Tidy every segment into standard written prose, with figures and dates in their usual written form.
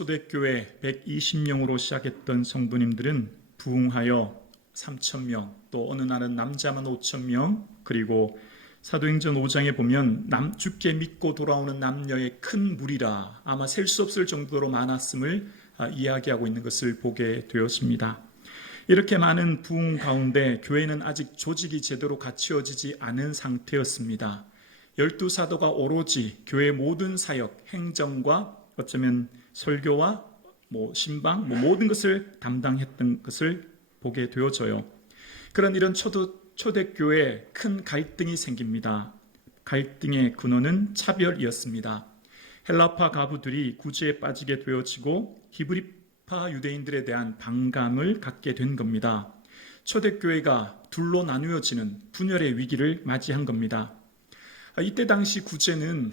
초대교회 120명으로 시작했던 성도님들은 부흥하여 3,000명, 또 어느 날은 남자만 5,000명, 그리고 사도행전 5장에 보면 주께 믿고 돌아오는 남녀의 큰 무리라, 아마 셀 수 없을 정도로 많았음을 이야기하고 있는 것을 보게 되었습니다. 이렇게 많은 부흥 가운데 교회는 아직 조직이 제대로 갖추어지지 않은 상태였습니다. 12사도가 오로지 교회의 모든 사역, 행정과 어쩌면 설교와 신방, 모든 것을 담당했던 것을 보게 되어져요. 그런 이런 초대교회에 큰 갈등이 생깁니다. 갈등의 근원은 차별이었습니다. 헬라파 가부들이 구제에 빠지게 되어지고 히브리파 유대인들에 대한 반감을 갖게 된 겁니다. 초대교회가 둘로 나누어지는 분열의 위기를 맞이한 겁니다. 이때 당시 구제는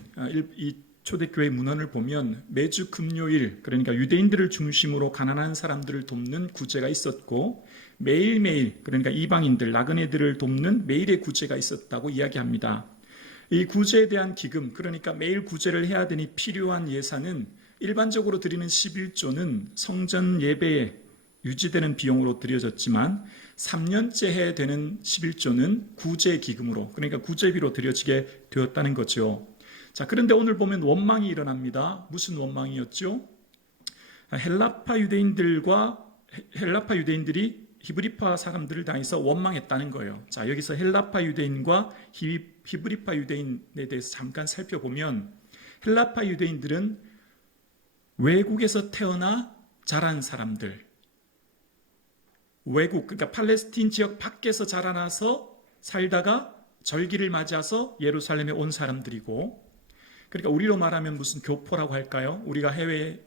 이 초대교회 문헌을 보면 매주 금요일, 그러니까 유대인들을 중심으로 가난한 사람들을 돕는 구제가 있었고, 매일매일, 그러니까 이방인들, 나그네들을 돕는 매일의 구제가 있었다고 이야기합니다. 이 구제에 대한 기금, 그러니까 매일 구제를 해야 되니 필요한 예산은 일반적으로 드리는 11조는 성전 예배에 유지되는 비용으로 드려졌지만 3년째 해야 되는 11조는 구제 기금으로, 그러니까 구제비로 드려지게 되었다는 거죠. 자, 그런데 오늘 보면 원망이 일어납니다. 무슨 원망이었죠? 헬라파 유대인들이 히브리파 사람들을 당해서 원망했다는 거예요. 자, 여기서 헬라파 유대인과 히브리파 유대인에 대해서 잠깐 살펴보면, 헬라파 유대인들은 외국에서 태어나 자란 사람들, 외국, 그러니까 팔레스틴 지역 밖에서 자라나서 살다가 절기를 맞아서 예루살렘에 온 사람들이고, 그러니까 우리로 말하면 무슨 교포라고 할까요? 우리가 해외에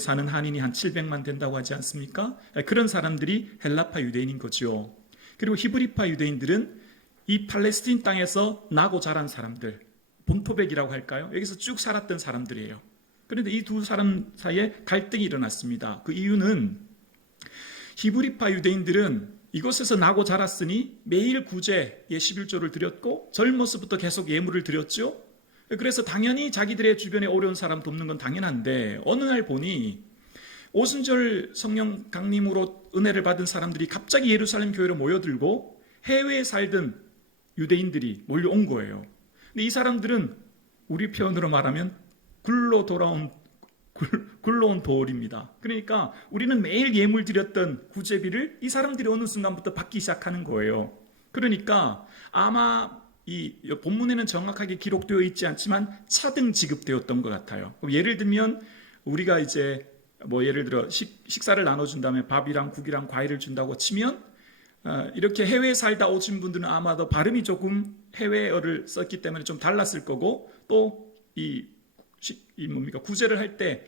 사는 한인이 한 700만 된다고 하지 않습니까? 그런 사람들이 헬라파 유대인인 거죠. 그리고 히브리파 유대인들은 이 팔레스틴 땅에서 나고 자란 사람들, 본토백이라고 할까요? 여기서 쭉 살았던 사람들이에요. 그런데 이 두 사람 사이에 갈등이 일어났습니다. 그 이유는 히브리파 유대인들은 이곳에서 나고 자랐으니 매일 구제의 11조를 드렸고 젊어서부터 계속 예물을 드렸죠. 그래서 당연히 자기들의 주변에 어려운 사람 돕는 건 당연한데, 어느 날 보니 오순절 성령 강림으로 은혜를 받은 사람들이 갑자기 예루살렘 교회로 모여들고 해외에 살던 유대인들이 몰려온 거예요. 근데 이 사람들은 우리 표현으로 말하면 굴러온 돌입니다. 그러니까 우리는 매일 예물 드렸던 구제비를 이 사람들이 어느 순간부터 받기 시작하는 거예요. 그러니까 아마 이 본문에는 정확하게 기록되어 있지 않지만 차등 지급되었던 것 같아요. 예를 들면 우리가 이제 예를 들어 식사를 나눠준 다음에 밥이랑 국이랑 과일을 준다고 치면, 이렇게 해외에 살다 오신 분들은 아마도 발음이 조금 해외어를 썼기 때문에 좀 달랐을 거고, 또 구제를 할 때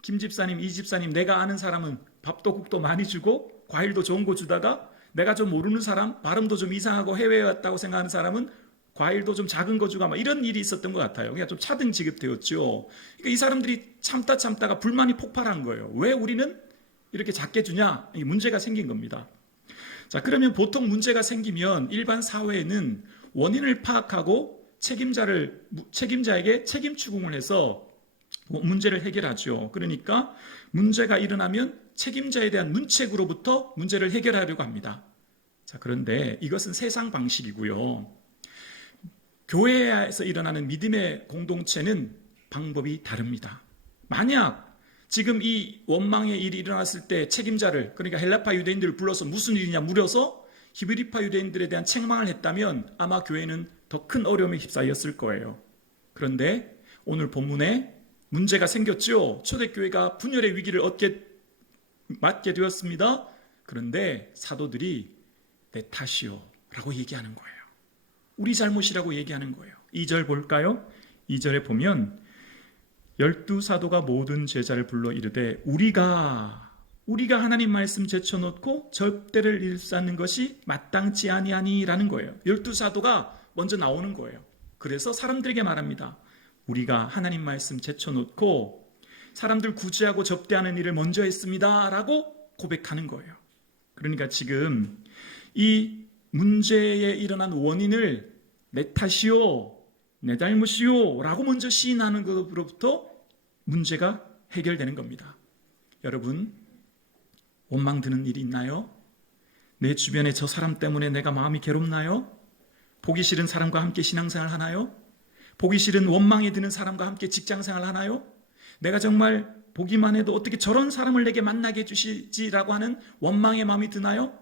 김 집사님, 이 집사님, 내가 아는 사람은 밥도 국도 많이 주고 과일도 좋은 거 주다가, 내가 좀 모르는 사람, 발음도 좀 이상하고 해외에 왔다고 생각하는 사람은 과일도 좀 작은 거 주고 이런 일이 있었던 것 같아요. 그러니까 좀 차등 지급되었죠. 그러니까 이 사람들이 참다가 불만이 폭발한 거예요. 왜 우리는 이렇게 작게 주냐? 문제가 생긴 겁니다. 자, 그러면 보통 문제가 생기면 일반 사회에는 원인을 파악하고 책임자에게 책임 추궁을 해서 문제를 해결하죠. 그러니까 문제가 일어나면 책임자에 대한 문책으로부터 문제를 해결하려고 합니다. 자, 그런데 이것은 세상 방식이고요. 교회에서 일어나는 믿음의 공동체는 방법이 다릅니다. 만약 지금 이 원망의 일이 일어났을 때 책임자를, 그러니까 헬라파 유대인들을 불러서 무슨 일이냐 물어서 히브리파 유대인들에 대한 책망을 했다면 아마 교회는 더 큰 어려움에 휩싸였을 거예요. 그런데 오늘 본문에 문제가 생겼죠. 초대교회가 분열의 위기를 맞게 되었습니다. 그런데 사도들이 내 탓이요 라고 얘기하는 거예요. 우리 잘못이라고 얘기하는 거예요. 2절 볼까요? 2절에 보면 12사도가 모든 제자를 불러 이르되 우리가 하나님 말씀 제쳐놓고 접대를 일삼는 것이 마땅치 아니하니라는 거예요. 12사도가 먼저 나오는 거예요. 그래서 사람들에게 말합니다. 우리가 하나님 말씀 제쳐놓고 사람들 구제하고 접대하는 일을 먼저 했습니다 라고 고백하는 거예요. 그러니까 지금 이 문제에 일어난 원인을 내 탓이요, 내 잘못이요 라고 먼저 시인하는 것으로부터 문제가 해결되는 겁니다. 여러분, 원망 드는 일이 있나요? 내 주변에 저 사람 때문에 내가 마음이 괴롭나요? 보기 싫은 사람과 함께 신앙생활 하나요? 보기 싫은 원망이 드는 사람과 함께 직장생활 하나요? 내가 정말 보기만 해도 어떻게 저런 사람을 내게 만나게 해주시지라고 하는 원망의 마음이 드나요?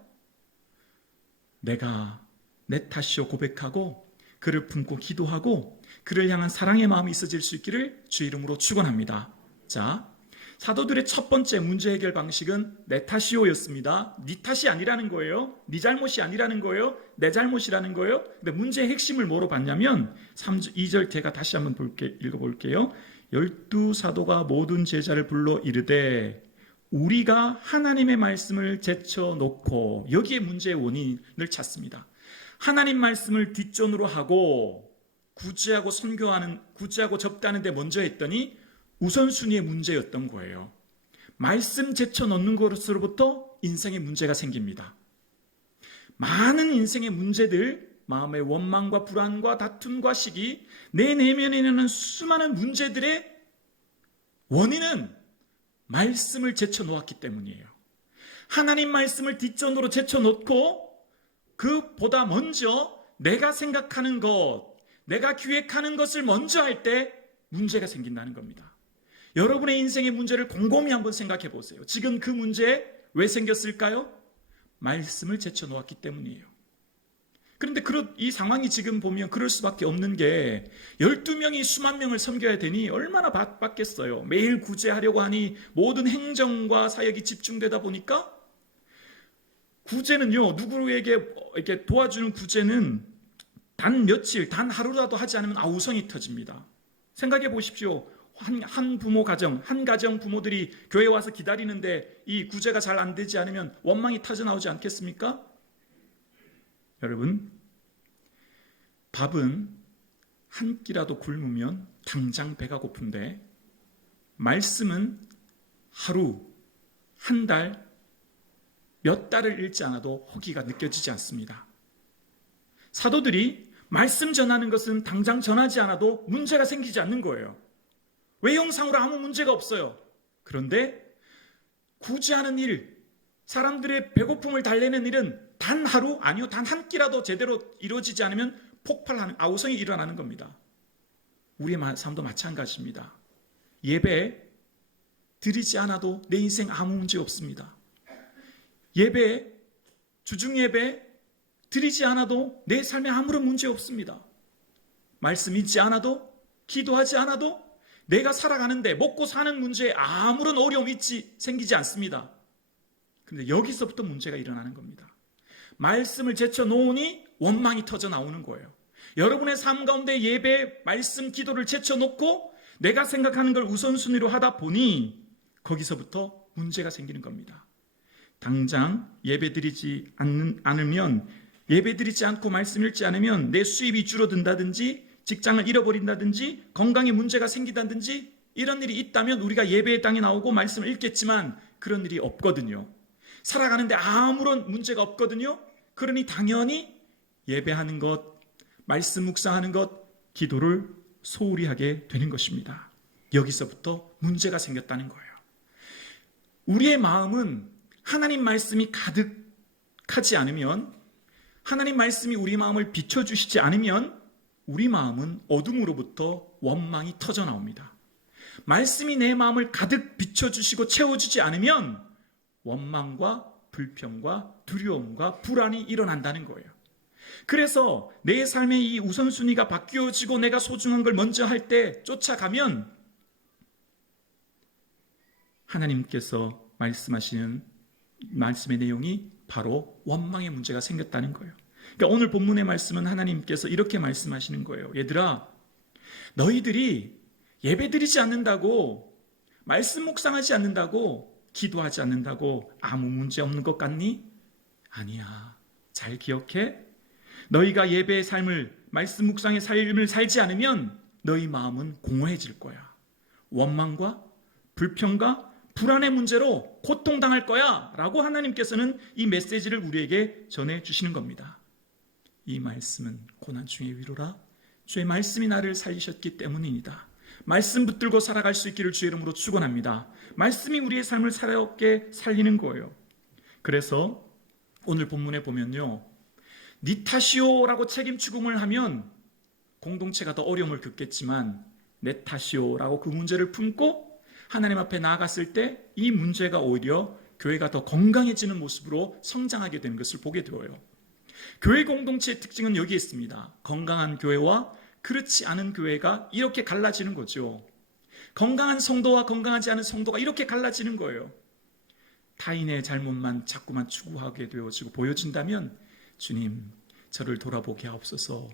내가 내 탓이요 고백하고 그를 품고 기도하고 그를 향한 사랑의 마음이 있어질 수 있기를 주의 이름으로 축원합니다. 자, 사도들의 첫 번째 문제 해결 방식은 내 탓이요였습니다. 네 탓이 아니라는 거예요. 네 잘못이 아니라는 거예요. 내 잘못이라는 거예요. 근데 문제의 핵심을 뭐로 봤냐면 2절 제가 다시 한번 읽어볼게요. 12사도가 모든 제자를 불러 이르되 우리가 하나님의 말씀을 제쳐놓고, 여기에 문제의 원인을 찾습니다. 하나님 말씀을 뒷전으로 하고 구제하고 구제하고 접대하는 데 먼저 했더니 우선순위의 문제였던 거예요. 말씀 제쳐놓는 것으로부터 인생의 문제가 생깁니다. 많은 인생의 문제들, 마음의 원망과 불안과 다툼과 시기, 내 내면에 있는 수많은 문제들의 원인은 말씀을 제쳐놓았기 때문이에요. 하나님 말씀을 뒷전으로 제쳐놓고 그보다 먼저 내가 생각하는 것, 내가 기획하는 것을 먼저 할 때 문제가 생긴다는 겁니다. 여러분의 인생의 문제를 곰곰이 한번 생각해 보세요. 지금 그 문제 왜 생겼을까요? 말씀을 제쳐놓았기 때문이에요. 그런데 이 상황이 지금 보면 그럴 수밖에 없는 게 12명이 수만 명을 섬겨야 되니 얼마나 바빴겠어요. 매일 구제하려고 하니 모든 행정과 사역이 집중되다 보니까 구제는요, 누구에게 이렇게 도와주는 구제는 단 며칠, 단 하루라도 하지 않으면 아우성이 터집니다. 생각해 보십시오. 한 가정 부모들이 교회 와서 기다리는데 이 구제가 잘 안 되지 않으면 원망이 터져나오지 않겠습니까? 여러분, 밥은 한 끼라도 굶으면 당장 배가 고픈데 말씀은 하루, 한 달, 몇 달을 읽지 않아도 허기가 느껴지지 않습니다. 사도들이 말씀 전하는 것은 당장 전하지 않아도 문제가 생기지 않는 거예요. 외형상으로 아무 문제가 없어요. 그런데 구제하는 일, 사람들의 배고픔을 달래는 일은 단 하루, 아니요 단 한 끼라도 제대로 이루어지지 않으면 폭발하는, 아우성이 일어나는 겁니다. 우리의 삶도 마찬가지입니다. 예배 드리지 않아도 내 인생 아무 문제 없습니다. 예배, 주중예배 드리지 않아도 내 삶에 아무런 문제 없습니다. 말씀 읽지 않아도, 기도하지 않아도 내가 살아가는데 먹고 사는 문제에 아무런 어려움이 생기지 않습니다. 그런데 여기서부터 문제가 일어나는 겁니다. 말씀을 제쳐놓으니 원망이 터져 나오는 거예요. 여러분의 삶 가운데 예배, 말씀, 기도를 제쳐놓고 내가 생각하는 걸 우선순위로 하다 보니 거기서부터 문제가 생기는 겁니다. 당장 예배드리지 않으면, 예배드리지 않고 말씀 읽지 않으면 내 수입이 줄어든다든지 직장을 잃어버린다든지 건강에 문제가 생기다든지 이런 일이 있다면 우리가 예배의 땅에 나오고 말씀을 읽겠지만 그런 일이 없거든요. 살아가는데 아무런 문제가 없거든요. 그러니 당연히 예배하는 것, 말씀 묵상하는 것, 기도를 소홀히 하게 되는 것입니다. 여기서부터 문제가 생겼다는 거예요. 우리의 마음은 하나님 말씀이 가득하지 않으면, 하나님 말씀이 우리 마음을 비춰주시지 않으면 우리 마음은 어둠으로부터 원망이 터져 나옵니다. 말씀이 내 마음을 가득 비춰주시고 채워주지 않으면 원망과 불평과 두려움과 불안이 일어난다는 거예요. 그래서 내 삶의 이 우선순위가 바뀌어지고 내가 소중한 걸 먼저 할 때 쫓아가면 하나님께서 말씀하시는 말씀의 내용이 바로 원망의 문제가 생겼다는 거예요. 그러니까 오늘 본문의 말씀은 하나님께서 이렇게 말씀하시는 거예요. 얘들아, 너희들이 예배드리지 않는다고, 말씀 묵상하지 않는다고, 기도하지 않는다고 아무 문제 없는 것 같니? 아니야. 잘 기억해. 너희가 예배의 삶을, 말씀 묵상의 삶을 살지 않으면 너희 마음은 공허해질 거야. 원망과 불평과 불안의 문제로 고통당할 거야 라고 하나님께서는 이 메시지를 우리에게 전해주시는 겁니다. 이 말씀은 고난 중의 위로라. 주의 말씀이 나를 살리셨기 때문이다. 말씀 붙들고 살아갈 수 있기를 주의 이름으로 축원합니다. 말씀이 우리의 삶을 살아있게 살리는 거예요. 그래서 오늘 본문에 보면요, 니 탓이오라고 책임 추궁을 하면 공동체가 더 어려움을 겪겠지만 내 탓이오라고 그 문제를 품고 하나님 앞에 나아갔을 때 이 문제가 오히려 교회가 더 건강해지는 모습으로 성장하게 되는 것을 보게 되어요. 교회 공동체의 특징은 여기에 있습니다. 건강한 교회와 그렇지 않은 교회가 이렇게 갈라지는 거죠. 건강한 성도와 건강하지 않은 성도가 이렇게 갈라지는 거예요. 타인의 잘못만 자꾸만 추구하게 되어지고 보여진다면 주님, 저를 돌아보게 하옵소서,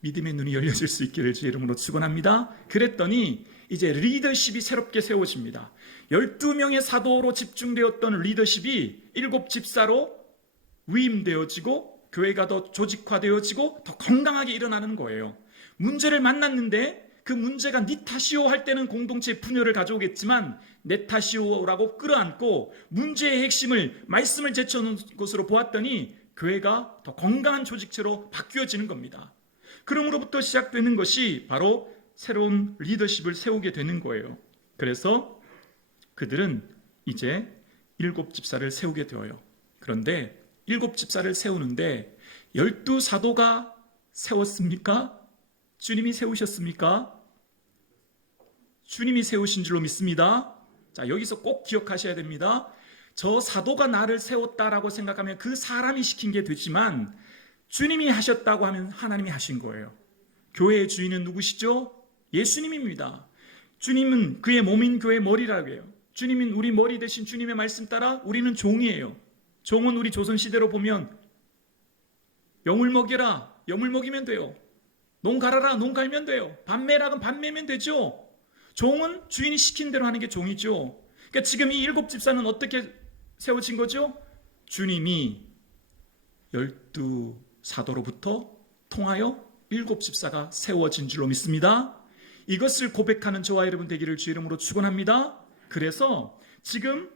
믿음의 눈이 열려질 수 있기를 주의 이름으로 축원합니다. 그랬더니 이제 리더십이 새롭게 세워집니다. 12명의 사도로 집중되었던 리더십이 7 집사로 위임되어지고 교회가 더 조직화되어지고 더 건강하게 일어나는 거예요. 문제를 만났는데 그 문제가 니 탓이오 할 때는 공동체의 분열을 가져오겠지만 내 탓이오라고 끌어안고 문제의 핵심을 말씀을 제쳐놓은 것으로 보았더니 교회가 더 건강한 조직체로 바뀌어지는 겁니다. 그럼으로부터 시작되는 것이 바로 새로운 리더십을 세우게 되는 거예요. 그래서 그들은 이제 7 집사를 세우게 되어요. 그런데 7 집사를 세우는데 12 사도가 세웠습니까? 주님이 세우셨습니까? 주님이 세우신 줄로 믿습니다. 자, 여기서 꼭 기억하셔야 됩니다. 저 사도가 나를 세웠다라고 생각하면 그 사람이 시킨 게 되지만 주님이 하셨다고 하면 하나님이 하신 거예요. 교회의 주인은 누구시죠? 예수님입니다. 주님은 그의 몸인 교회의 머리라고 해요. 주님은 우리 머리 대신 주님의 말씀 따라 우리는 종이에요. 종은 우리 조선시대로 보면 영을 먹여라, 영을 먹이면 돼요. 농 갈아라, 농 갈면 돼요. 밥 매라, 그럼 밥 매면 되죠. 종은 주인이 시킨 대로 하는 게 종이죠. 그러니까 지금 이 7 집사는 어떻게 세워진 거죠? 주님이 12 사도로부터 통하여 7 집사가 세워진 줄로 믿습니다. 이것을 고백하는 저와 여러분 되기를 주의 이름으로 축원합니다. 그래서 지금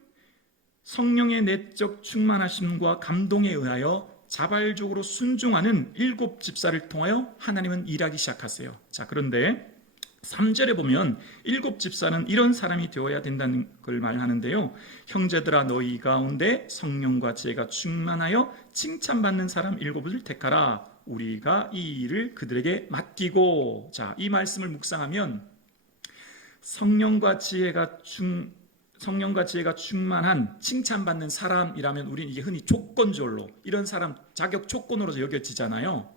성령의 내적 충만하심과 감동에 의하여 자발적으로 순종하는 7 집사를 통하여 하나님은 일하기 시작하세요. 자, 그런데 3절에 보면 7 집사는 이런 사람이 되어야 된다는 걸 말하는데요. 형제들아, 너희 가운데 성령과 지혜가 충만하여 칭찬받는 사람 7을 택하라. 우리가 이 일을 그들에게 맡기고. 자, 이 말씀을 묵상하면 성령과 지혜가 충만한 칭찬받는 사람이라면 우리는 이게 흔히 조건절로, 이런 사람 자격 조건으로 여겨지잖아요.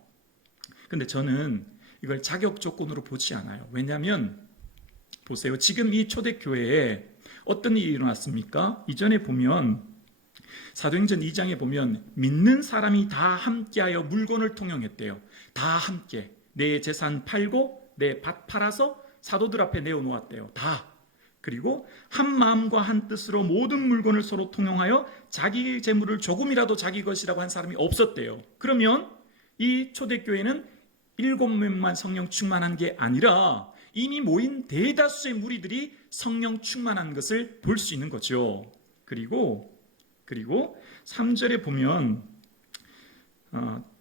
근데 저는 이걸 자격 조건으로 보지 않아요. 왜냐하면 보세요. 지금 이 초대교회에 어떤 일이 일어났습니까? 이전에 보면 사도행전 2장에 보면 믿는 사람이 다 함께하여 물건을 통용했대요. 다 함께 내 재산 팔고 내 밭 팔아서 사도들 앞에 내어놓았대요. 다. 그리고 한 마음과 한 뜻으로 모든 물건을 서로 통용하여 자기 재물을 조금이라도 자기 것이라고 한 사람이 없었대요. 그러면 이 초대교회는 7명만 성령 충만한 게 아니라 이미 모인 대다수의 무리들이 성령 충만한 것을 볼 수 있는 거죠. 그리고 3절에 보면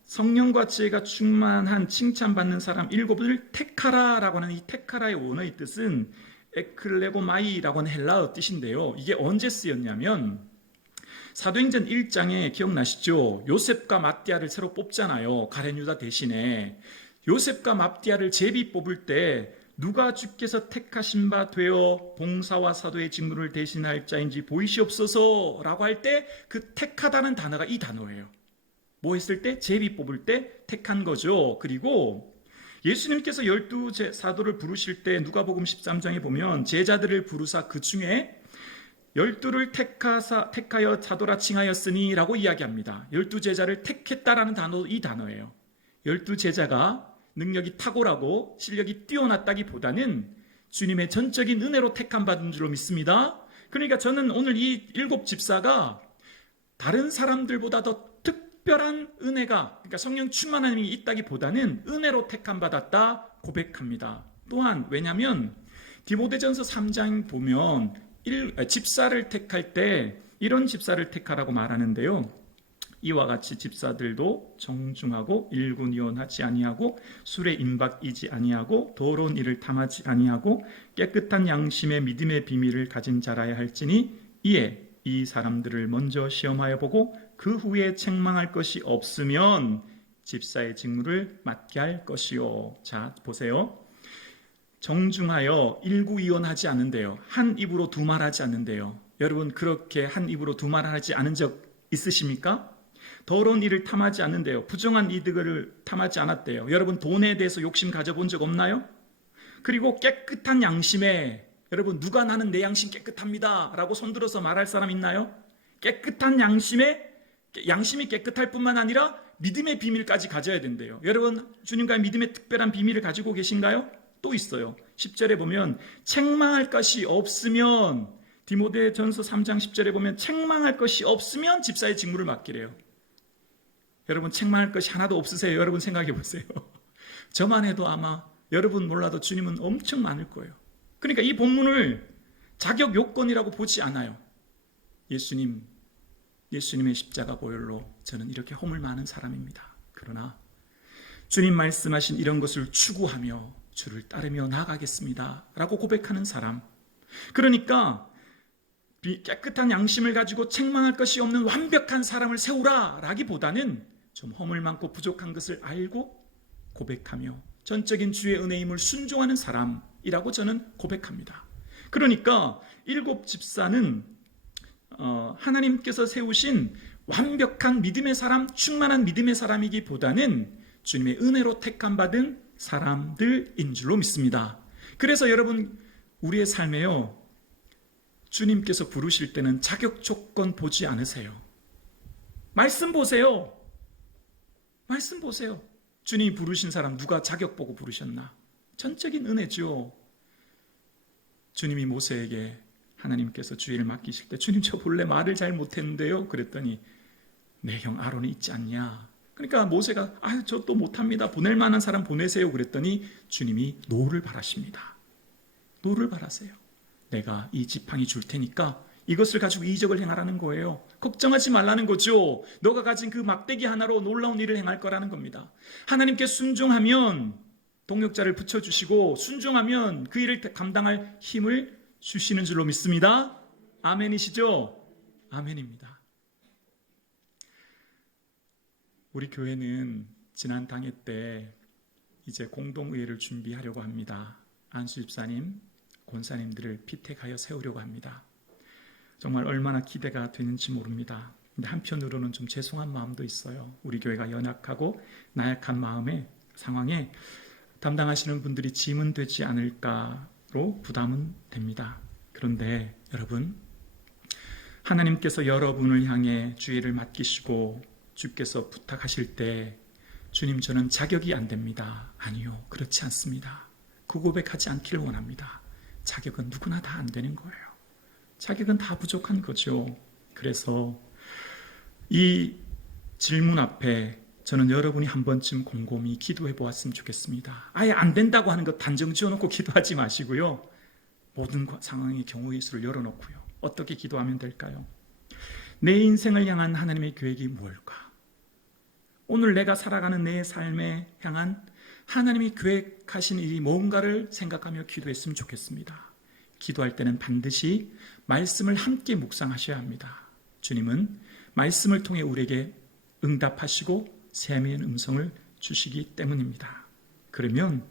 성령과 지혜가 충만한 칭찬받는 사람 7을 택하라라고 하는 이 택하라의 원어의 뜻은 에클레고마이라고 하는 헬라어 뜻인데요. 이게 언제 쓰였냐면 사도행전 1장에 기억나시죠? 요셉과 ματ디아를 새로 뽑잖아요. 가룟 유다 대신에. 요셉과 맙디아를 제비 뽑을 때 누가 주께서 택하신 바 되어 봉사와 사도의 직무를 대신할 자인지 보이시옵소서 라고 할 때 그 택하다는 단어가 이 단어예요. 뭐 했을 때? 제비 뽑을 때 택한 거죠. 그리고 예수님께서 12 사도를 부르실 때 누가복음 13장에 보면 제자들을 부르사 그 중에 12를 택하여 사도라 칭하였으니 라고 이야기합니다. 12 제자를 택했다라는 단어, 이 단어예요. 12 제자가 능력이 탁월하고 실력이 뛰어났다기보다는 주님의 전적인 은혜로 택함 받은 줄로 믿습니다. 그러니까 저는 오늘 이 7 집사가 다른 사람들보다 더 특별한 은혜가, 그러니까 성령 충만함이 있다기보다는 은혜로 택함 받았다 고백합니다. 또한 왜냐하면 디모데전서 3장 보면 집사를 택할 때 이런 집사를 택하라고 말하는데요. 이와 같이 집사들도 정중하고 일군이원하지 아니하고 술에 임박이지 아니하고 더러운 일을 탐하지 아니하고 깨끗한 양심의 믿음의 비밀을 가진 자라야 할지니 이에 이 사람들을 먼저 시험하여 보고 그 후에 책망할 것이 없으면 집사의 직무를 맡게 할 것이요. 자, 보세요. 정중하여 일구이원하지 않는데요. 한 입으로 두 말하지 않는데요. 여러분 그렇게 한 입으로 두 말하지 않은 적 있으십니까? 더러운 일을 탐하지 않는데요. 부정한 이득을 탐하지 않았대요. 여러분 돈에 대해서 욕심 가져본 적 없나요? 그리고 깨끗한 양심에 여러분 누가 나는 내 양심 깨끗합니다 라고 손들어서 말할 사람 있나요? 깨끗한 양심이 깨끗할 뿐만 아니라 믿음의 비밀까지 가져야 된대요. 여러분 주님과의 믿음의 특별한 비밀을 가지고 계신가요? 또 있어요. 10절에 보면 책망할 것이 없으면 디모데전서 3장 10절에 보면 책망할 것이 없으면 집사의 직무를 맡기래요. 여러분 책망할 것이 하나도 없으세요? 여러분 생각해 보세요. 저만 해도 아마 여러분 몰라도 주님은 엄청 많을 거예요. 그러니까 이 본문을 자격 요건이라고 보지 않아요. 예수님의 십자가 보혈로 저는 이렇게 허물 많은 사람입니다. 그러나 주님 말씀하신 이런 것을 추구하며 주를 따르며 나아가겠습니다 라고 고백하는 사람, 그러니까 깨끗한 양심을 가지고 책망할 것이 없는 완벽한 사람을 세우라 라기보다는 좀 허물 많고 부족한 것을 알고 고백하며 전적인 주의 은혜임을 순종하는 사람이라고 저는 고백합니다. 그러니까 일곱 집사는 하나님께서 세우신 완벽한 믿음의 사람, 충만한 믿음의 사람이기보다는 주님의 은혜로 택함받은 사람들인 줄로 믿습니다. 그래서 여러분 우리의 삶에요, 주님께서 부르실 때는 자격 조건 보지 않으세요. 말씀 보세요. 말씀 보세요. 주님이 부르신 사람 누가 자격 보고 부르셨나? 전적인 은혜죠. 주님이 모세에게 하나님께서 주의를 맡기실 때 주님 저 본래 말을 잘 못했는데요 그랬더니 내 형 아론이 있지 않냐. 그러니까 모세가 저 또 못합니다. 보낼 만한 사람 보내세요 그랬더니 주님이 노를 바라십니다. 노를 바라세요. 내가 이 지팡이 줄 테니까 이것을 가지고 이적을 행하라는 거예요. 걱정하지 말라는 거죠. 너가 가진 그 막대기 하나로 놀라운 일을 행할 거라는 겁니다. 하나님께 순종하면 동역자를 붙여주시고 순종하면 그 일을 감당할 힘을 주시는 줄로 믿습니다. 아멘이시죠? 아멘입니다. 우리 교회는 지난 당회 때 이제 공동의회를 준비하려고 합니다. 안수 집사님, 권사님들을 피택하여 세우려고 합니다. 정말 얼마나 기대가 되는지 모릅니다. 근데 한편으로는 좀 죄송한 마음도 있어요. 우리 교회가 연약하고 나약한 상황에 담당하시는 분들이 짐은 되지 않을까로 부담은 됩니다. 그런데 여러분, 하나님께서 여러분을 향해 주의를 맡기시고 주께서 부탁하실 때 주님 저는 자격이 안 됩니다. 아니요, 그렇지 않습니다. 그 고백하지 않기를 원합니다. 자격은 누구나 다 안 되는 거예요. 자격은 다 부족한 거죠. 그래서 이 질문 앞에 저는 여러분이 한 번쯤 곰곰이 기도해 보았으면 좋겠습니다. 아예 안 된다고 하는 것 단정 지어놓고 기도하지 마시고요. 모든 상황의 경우의 수를 열어놓고요. 어떻게 기도하면 될까요? 내 인생을 향한 하나님의 계획이 뭘까? 오늘 내가 살아가는 내 삶에 향한 하나님이 계획하신 일이 뭔가를 생각하며 기도했으면 좋겠습니다. 기도할 때는 반드시 말씀을 함께 묵상하셔야 합니다. 주님은 말씀을 통해 우리에게 응답하시고 세미한 음성을 주시기 때문입니다. 그러면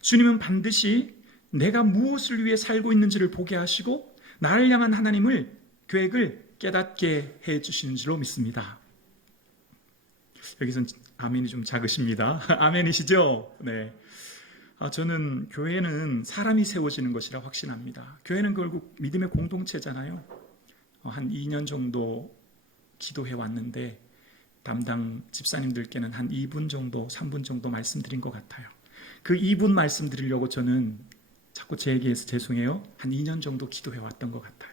주님은 반드시 내가 무엇을 위해 살고 있는지를 보게 하시고 나를 향한 하나님을 계획을 깨닫게 해 주시는 줄로 믿습니다. 여기선 아멘이 좀 작으십니다. 아멘이시죠? 네. 저는 교회는 사람이 세워지는 것이라 확신합니다. 교회는 결국 믿음의 공동체잖아요. 한 2년 정도 기도해 왔는데 담당 집사님들께는 한 2분 정도, 3분 정도 말씀드린 것 같아요. 그 2분 말씀드리려고 저는 자꾸 제 얘기해서 죄송해요. 한 2년 정도 기도해 왔던 것 같아요.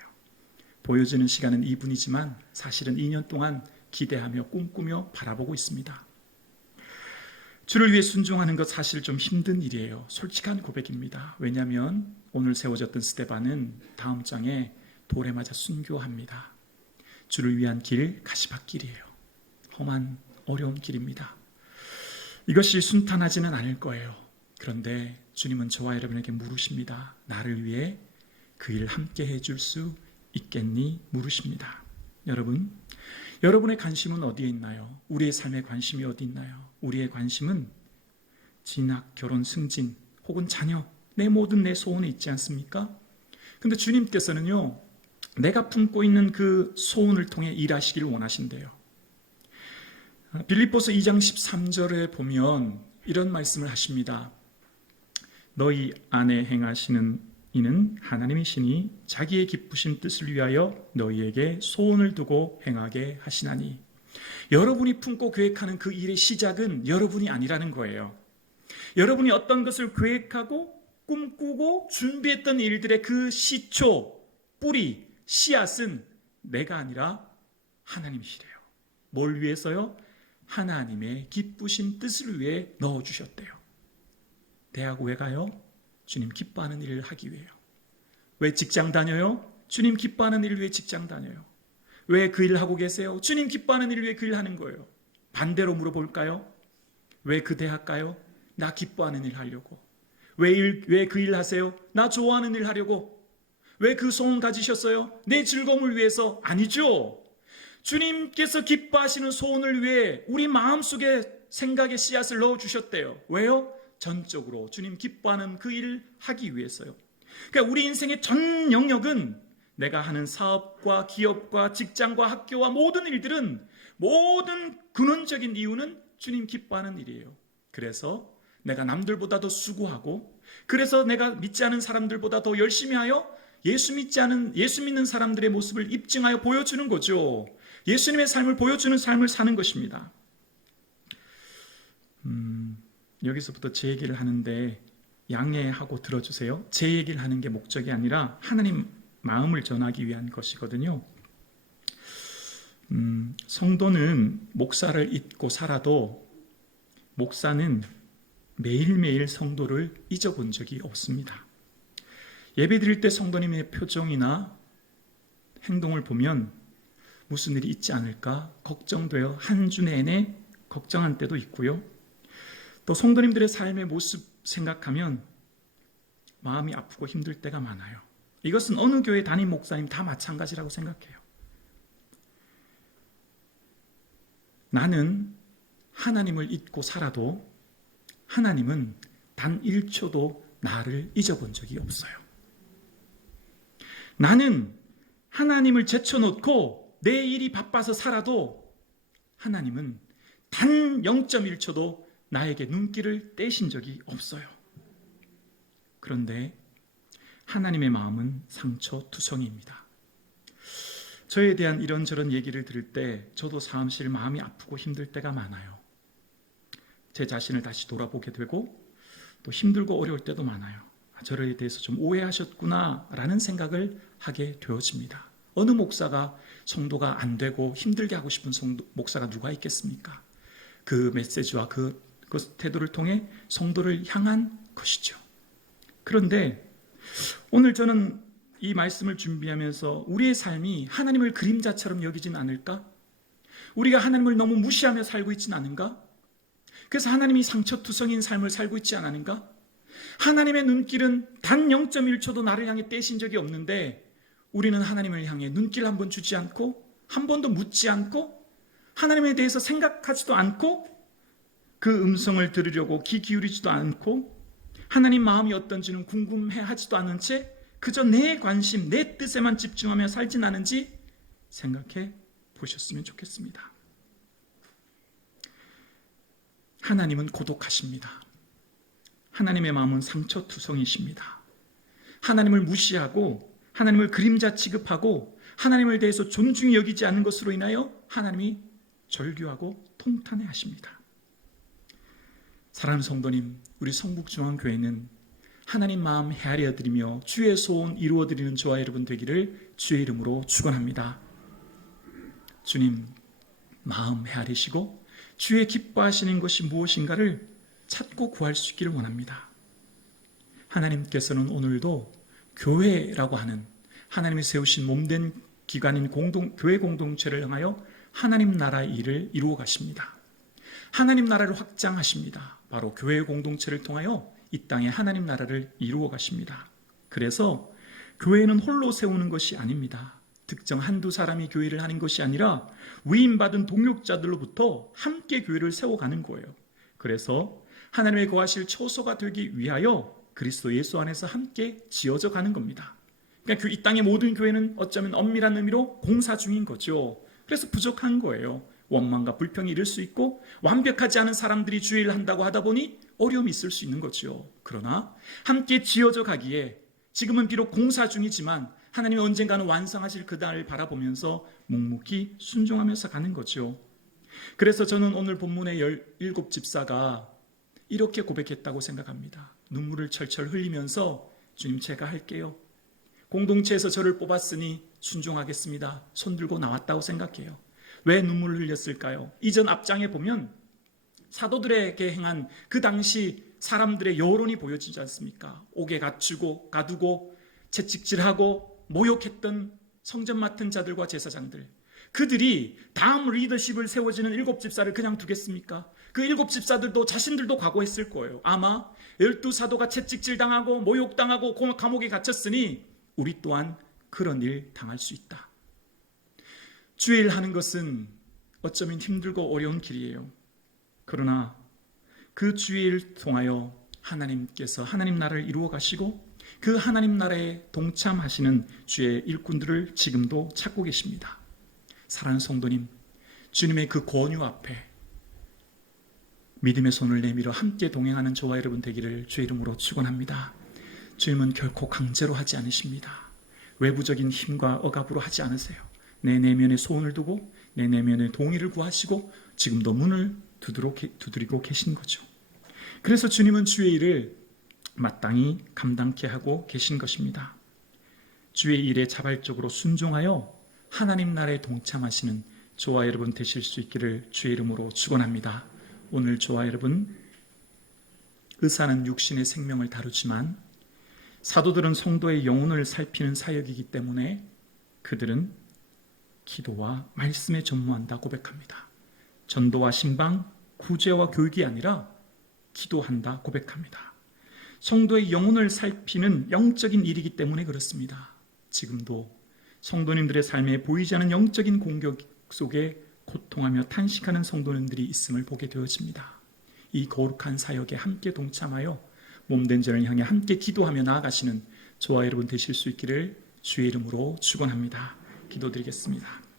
보여지는 시간은 2분이지만 사실은 2년 동안 기대하며 꿈꾸며 바라보고 있습니다. 주를 위해 순종하는 것 사실 좀 힘든 일이에요. 솔직한 고백입니다. 왜냐하면 오늘 세워졌던 스데반은 다음 장에 돌에 맞아 순교합니다. 주를 위한 길 가시밭길이에요. 험한 어려운 길입니다. 이것이 순탄하지는 않을 거예요. 그런데 주님은 저와 여러분에게 물으십니다. 나를 위해 그 일 함께 해줄 수 있겠니? 물으십니다. 여러분의 관심은 어디에 있나요? 우리의 삶의 관심이 어디 있나요? 우리의 관심은 진학, 결혼, 승진 혹은 자녀, 내 모든 내 소원에 있지 않습니까? 근데 주님께서는요, 내가 품고 있는 그 소원을 통해 일하시기를 원하신대요. 빌립보서 2장 13절에 보면 이런 말씀을 하십니다. 너희 안에 행하시는 이는 하나님이시니 자기의 기쁘신 뜻을 위하여 너희에게 소원을 두고 행하게 하시나니. 여러분이 품고 계획하는 그 일의 시작은 여러분이 아니라는 거예요. 여러분이 어떤 것을 계획하고 꿈꾸고 준비했던 일들의 그 시초, 뿌리, 씨앗은 내가 아니라 하나님이시래요. 뭘 위해서요? 하나님의 기쁘신 뜻을 위해 넣어주셨대요. 대학 왜 가요? 주님 기뻐하는 일을 하기 위해요. 왜 직장 다녀요? 주님 기뻐하는 일을 위해 직장 다녀요. 왜 그 일을 하고 계세요? 주님 기뻐하는 일을 위해 그 일을 하는 거예요. 반대로 물어볼까요? 왜 그 대학 가요? 나 기뻐하는 일 하려고. 왜 그 일 하세요? 나 좋아하는 일 하려고. 왜 그 소원 가지셨어요? 내 즐거움을 위해서? 아니죠. 주님께서 기뻐하시는 소원을 위해 우리 마음속에 생각의 씨앗을 넣어주셨대요. 왜요? 전적으로 주님 기뻐하는 그 일을 하기 위해서요. 그러니까 우리 인생의 전 영역은 내가 하는 사업과 기업과 직장과 학교와 모든 일들은 모든 근원적인 이유는 주님 기뻐하는 일이에요. 그래서 내가 남들보다 더 수고하고, 그래서 내가 믿지 않은 사람들보다 더 열심히 하여 예수 믿는 사람들의 모습을 입증하여 보여주는 거죠. 예수님의 삶을 보여주는 삶을 사는 것입니다. 여기서부터 제 얘기를 하는데 양해하고 들어주세요. 제 얘기를 하는 게 목적이 아니라 하나님 마음을 전하기 위한 것이거든요. 성도는 목사를 잊고 살아도 목사는 매일매일 성도를 잊어본 적이 없습니다. 예배 드릴 때 성도님의 표정이나 행동을 보면 무슨 일이 있지 않을까 걱정되어 한 주 내내 걱정한 때도 있고요. 또 성도님들의 삶의 모습 생각하면 마음이 아프고 힘들 때가 많아요. 이것은 어느 교회 담임 목사님 다 마찬가지라고 생각해요. 나는 하나님을 잊고 살아도 하나님은 단 1초도 나를 잊어본 적이 없어요. 나는 하나님을 제쳐놓고 내 일이 바빠서 살아도 하나님은 단 0.1초도 나에게 눈길을 떼신 적이 없어요. 그런데 하나님의 마음은 상처투성이입니다. 저에 대한 이런저런 얘기를 들을 때 저도 사실 마음이 아프고 힘들 때가 많아요. 제 자신을 다시 돌아보게 되고 또 힘들고 어려울 때도 많아요. 저에 대해서 좀 오해하셨구나 라는 생각을 하게 되어집니다. 어느 목사가 성도가 안 되고 힘들게 하고 싶은 목사가 누가 있겠습니까? 그 메시지와 그 태도를 통해 성도를 향한 것이죠. 그런데 오늘 저는 이 말씀을 준비하면서 우리의 삶이 하나님을 그림자처럼 여기진 않을까? 우리가 하나님을 너무 무시하며 살고 있진 않은가? 그래서 하나님이 상처투성인 삶을 살고 있지 않은가? 하나님의 눈길은 단 0.1초도 나를 향해 떼신 적이 없는데 우리는 하나님을 향해 눈길 한 번 주지 않고 한 번도 묻지 않고 하나님에 대해서 생각하지도 않고 그 음성을 들으려고 귀 기울이지도 않고 하나님 마음이 어떤지는 궁금해하지도 않은 채 그저 내 관심, 내 뜻에만 집중하며 살진 않은지 생각해 보셨으면 좋겠습니다. 하나님은 고독하십니다. 하나님의 마음은 상처투성이십니다. 하나님을 무시하고 하나님을 그림자 취급하고 하나님을 대해서 존중히 여기지 않는 것으로 인하여 하나님이 절규하고 통탄해 하십니다. 사랑하는 성도님, 우리 성북중앙교회는 하나님 마음 헤아려 드리며 주의 소원 이루어 드리는 저와 여러분 되기를 주의 이름으로 축원합니다. 주님 마음 헤아리시고 주의 기뻐하시는 것이 무엇인가를 찾고 구할 수 있기를 원합니다. 하나님께서는 오늘도 교회라고 하는 하나님이 세우신 몸된 기관인 교회 공동체를 향하여 하나님 나라의 일을 이루어 가십니다. 하나님 나라를 확장하십니다. 바로 교회 공동체를 통하여 이 땅에 하나님 나라를 이루어 가십니다. 그래서 교회는 홀로 세우는 것이 아닙니다. 특정 한두 사람이 교회를 하는 것이 아니라 위임받은 동역자들로부터 함께 교회를 세워가는 거예요. 그래서 하나님의 거하실 처소가 되기 위하여 그리스도 예수 안에서 함께 지어져 가는 겁니다. 그러니까 이 땅의 모든 교회는 어쩌면 엄밀한 의미로 공사 중인 거죠. 그래서 부족한 거예요. 원망과 불평이 이를 수 있고 완벽하지 않은 사람들이 주의를 한다고 하다 보니 어려움이 있을 수 있는 거죠. 그러나 함께 지어져 가기에 지금은 비록 공사 중이지만 하나님이 언젠가는 완성하실 그 날을 바라보면서 묵묵히 순종하면서 가는 거죠. 그래서 저는 오늘 본문의 17집사가 이렇게 고백했다고 생각합니다. 눈물을 철철 흘리면서 주님 제가 할게요. 공동체에서 저를 뽑았으니 순종하겠습니다. 손 들고 나왔다고 생각해요. 왜 눈물을 흘렸을까요? 이전 앞장에 보면 사도들에게 행한 그 당시 사람들의 여론이 보여지지 않습니까? 옥에 갇히고 가두고 채찍질하고 모욕했던 성전 맡은 자들과 제사장들, 그들이 다음 리더십을 세워지는 7집사를 그냥 두겠습니까? 그 7집사들도 자신들도 각오했을 거예요. 아마 12사도가 채찍질 당하고 모욕당하고 감옥에 갇혔으니 우리 또한 그런 일 당할 수 있다. 주일 하는 것은 어쩌면 힘들고 어려운 길이에요. 그러나 그 주일을 통하여 하나님께서 하나님 나라를 이루어 가시고 그 하나님 나라에 동참하시는 주의 일꾼들을 지금도 찾고 계십니다. 사랑하는 성도님, 주님의 그 권유 앞에 믿음의 손을 내밀어 함께 동행하는 저와 여러분 되기를 주의 이름으로 축원합니다. 주님은 결코 강제로 하지 않으십니다. 외부적인 힘과 억압으로 하지 않으세요. 내 내면에 소원을 두고 내 내면에 동의를 구하시고 지금도 문을 두드리고 계신 거죠. 그래서 주님은 주의 일을 마땅히 감당케 하고 계신 것입니다. 주의 일에 자발적으로 순종하여 하나님 나라에 동참하시는 저와 여러분 되실 수 있기를 주의 이름으로 축원합니다. 오늘 저와 여러분, 의사는 육신의 생명을 다루지만 사도들은 성도의 영혼을 살피는 사역이기 때문에 그들은 기도와 말씀에 전무한다 고백합니다. 전도와 신방, 구제와 교육이 아니라 기도한다 고백합니다. 성도의 영혼을 살피는 영적인 일이기 때문에 그렇습니다. 지금도 성도님들의 삶에 보이지 않는 영적인 공격 속에 고통하며 탄식하는 성도님들이 있음을 보게 되어집니다. 이 거룩한 사역에 함께 동참하여 몸된 자를 향해 함께 기도하며 나아가시는 저와 여러분 되실 수 있기를 주의 이름으로 축원합니다. 기도드리겠습니다.